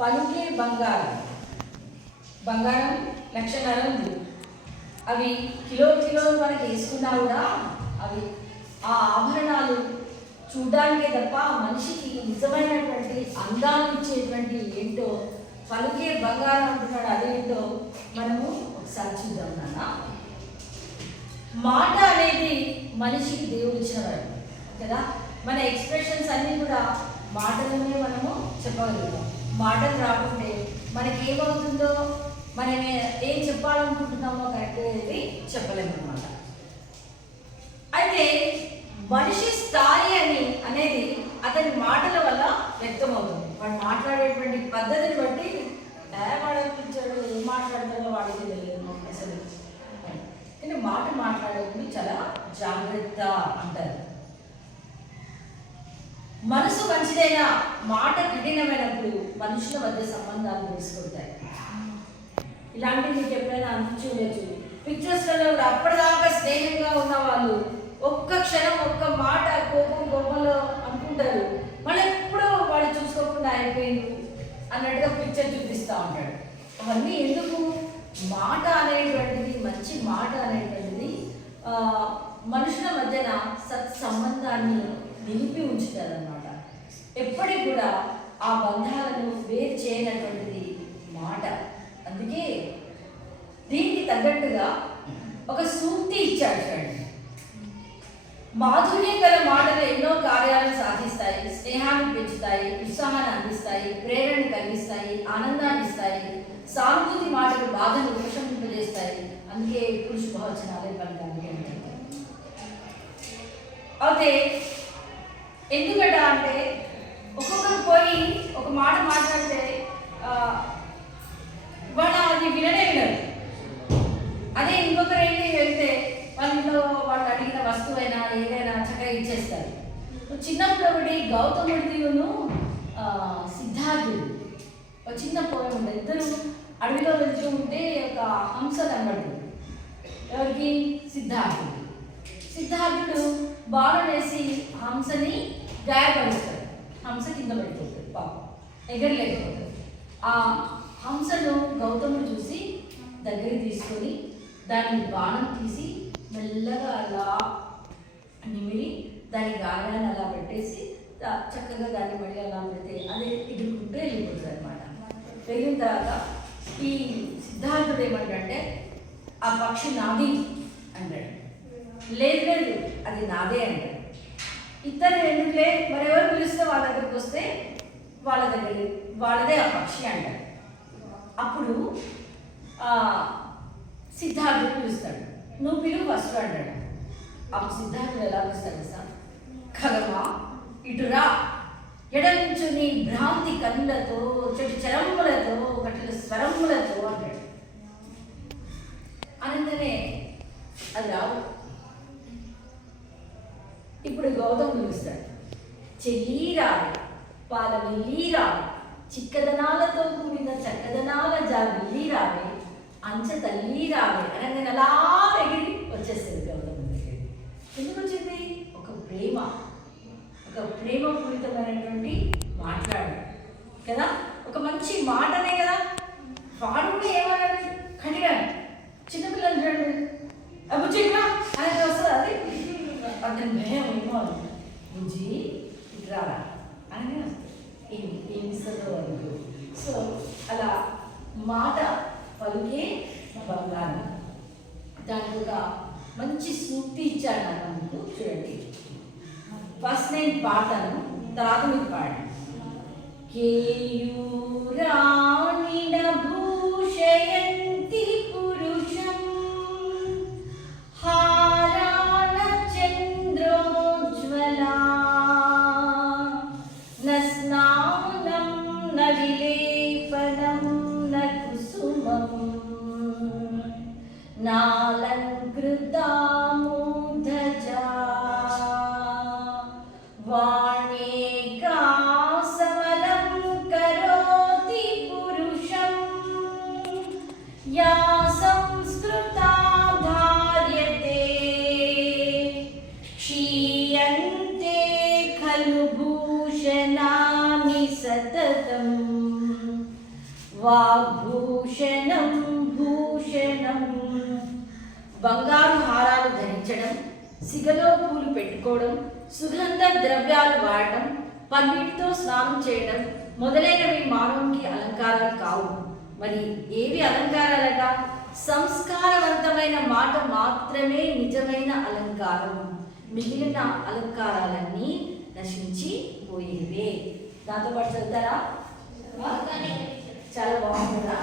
పలుకే బంగారం. బంగారం లక్షన్నర ఉంది. అవి కిలో కిలో మనకి వేసుకున్నా కూడా అవి ఆ ఆభరణాలు చూడడానికే తప్ప మనిషికి నిజమైనటువంటి అందాన్ని ఇచ్చేటువంటి ఏంటో పలుకే బంగారం అంటున్నాడు అదేంటో మనము ఒకసారి చూద్దాం నాన్న. మాట అనేది మనిషికి దేవుడు ఇచ్చిన కదా? మన ఎక్స్ప్రెషన్స్ అన్నీ కూడా మాటలనే మనము చెప్పగలుగుతాం. మాటలు రాకుంటే మనకి ఏమవుతుందో మనం ఏం చెప్పాలనుకుంటున్నామో కరెక్ట్ అనేది చెప్పలేము అనమాట అయితే మనిషి స్థాయి అని అనేది అతని మాటల వల్ల వ్యక్తమవుతుంది. వాడు మాట్లాడేటువంటి పద్ధతిని బట్టి "ఏ, వాడు ఏం మాట్లాడతాడో వాడికి తెలియదు అసలు. కానీ మాట మాట్లాడేది చాలా జాగ్రత్త అంటారు. మనసు మంచిదైనా మాట కఠినమైనప్పుడు మనుషుల మధ్య సంబంధాలు తెలుసుకుంటాయి. ఇలాంటివి మీకు ఎప్పుడైనా అనిపించి పిక్చర్స్లలో కూడా అప్పటిదాకా స్నేహంగా ఉన్న వాళ్ళు ఒక్క క్షణం ఒక్క మాట కోపం కోపంలో అనుకుంటారు. మళ్ళీ ఎప్పుడో వాళ్ళు చూసుకోకుండా అయిపోయింది అన్నట్టుగా పిక్చర్ చూపిస్తూ ఉంటాడు. అవన్నీ ఎందుకు? మాట అనేటువంటిది మంచి మాట అనేటువంటిది మనుషుల మధ్యన సత్సంబంధాన్ని నిలిపి ఉంచుతారనమాట ఎప్పటికి కూడా ఆ బంధాలను వేరు చేయనటువంటిది మాట. అందుకే దీనికి తగ్గట్టుగా ఒక సూక్తి ఇచ్చాడు చూడండి మాధుర్యం గల మాటలు ఎన్నో కార్యాలను సాధిస్తాయి స్నేహాన్ని పెంచుతాయి ఉత్సాహాన్ని అందిస్తాయి ప్రేరణ కలిగిస్తాయి ఆనందాన్ని ఇస్తాయి సానుభూతి మాటలు బాధను ఉపశమింపజేస్తాయి అందుకే పురుష శుభవచనాలే పలకాలి అంటే అయితే ఎందుకట అంటే ఒక్కొక్కరు పోయి ఒక మాట మాట్లాడితే వాళ్ళు అది వినడే వినరు. అదే ఇంకొకరు ఏంటి వెళ్తే వాళ్ళ ఇంట్లో వాళ్ళు అడిగిన వస్తువైనా ఏదైనా చక్కగా ఇచ్చేస్తారు. చిన్నప్పుడు ఒకటి గౌతముడిను సిద్ధార్థుడు. ఒక చిన్న పోయం ఉండదు ఇద్దరు అడవిలో వెళ్తూ ఉంటే ఒక హంస కనబడుతుంది ఎవరికి? సిద్ధార్థుడు సిద్ధార్థుడు బాణం వేసి హంసని గాయపడుతుంది హంస కింద పడిపోతుంది. పాపం. ఎగరలేకపోతుంది. ఆ హంసను గౌతముడు చూసి దగ్గర తీసుకొని దాన్ని బాణం తీసి మెల్లగా అలా నిమిరి దాని గాయాన్ని అలా పెట్టేసి చక్కగా దాన్ని మళ్ళీ అలా పెడితే అదే ఎగురుకుంటూ వెళ్ళిపోతుంది అనమాట వెళ్ళిన తర్వాత ఈ సిద్ధార్థుడు ఏమంటే ఆ పక్షి నాది అంటాడు. లేదు లేదు అది నాదే అంటాడు. ఇద్దరు ఎందుకులే? మరెవరు పిలిస్తే వాళ్ళ దగ్గరికి వస్తే వాళ్ళ దగ్గర వాళ్ళదే ఆ పక్షి అంటారు అప్పుడు ఆ, సిద్ధార్థుడు పిలుస్తాడు. నువ్వు పిలువు ఫస్ట్ అంటాడు. అప్పుడు సిద్ధార్థుడు ఎలా పిలుస్తాడు సార్ ఖగమా ఇటురా ఎడలించు నీ భ్రాంతి కన్నులతో చెడు చరములతో కఠిన స్వరములతో అంటాడు అనంతనే అది రాదు ఇప్పుడు గౌతమ్ పిలుస్తాడు చెల్లీరావి పాల వెళ్ళీరావి చిక్కదనాలతో కూడిన చక్కదనాల జాబిల్లీరావి అంచ తల్లీరావి అనగానే అలా ఎగిరి వచ్చేస్తుంది గౌతమ్ దగ్గరికి. ఎందుకు వచ్చింది ఒక ప్రేమ ఒక ప్రేమ పూరితమైనటువంటి మాట్లాడు కదా? ఒక మంచి మాటనే కదా? వాడు కూడా ఏమన్నాడు? కడిగాడు చిన్నపిల్లలు చూడండి. బుజ్జిగా అనేది వస్తుంది అది అతని భయం ఏమో బుజ్జి ఇట్రారా అని వస్తుంది ఏమి ఏమి ఇస్తుందో సో అలా మాట పలుకే బంగారం. దానికి ఒక మంచి సూక్తి ఇచ్చాడు నాకు అందుకు చూడండి. ఫస్ట్ నేను పాడతాను తర్వాత మీరు పాడండి. కేయూరాణిన క్షీయంతే ఖలు భూషణాని సతతం. వాగ్భూషణం భూషణం. బంగారు హారాలు ధరించడం సిగలో పూలు పెట్టుకోవడం సుగంధ ద్రవ్యాలు వాడటం పన్నీటితో స్నానం చేయడం మొదలైనవి మానవునికి అలంకారాలు కావు. మరి ఏవి అలంకారాలట? సంస్కారవంతమైన మాట మాత్రమే నిజమైన అలంకారం. మిగిలిన అలంకారాలన్నీ నశించి పోయేవే. దాంతో పాటు చదువుతారా? చాలా బాగుంటుందా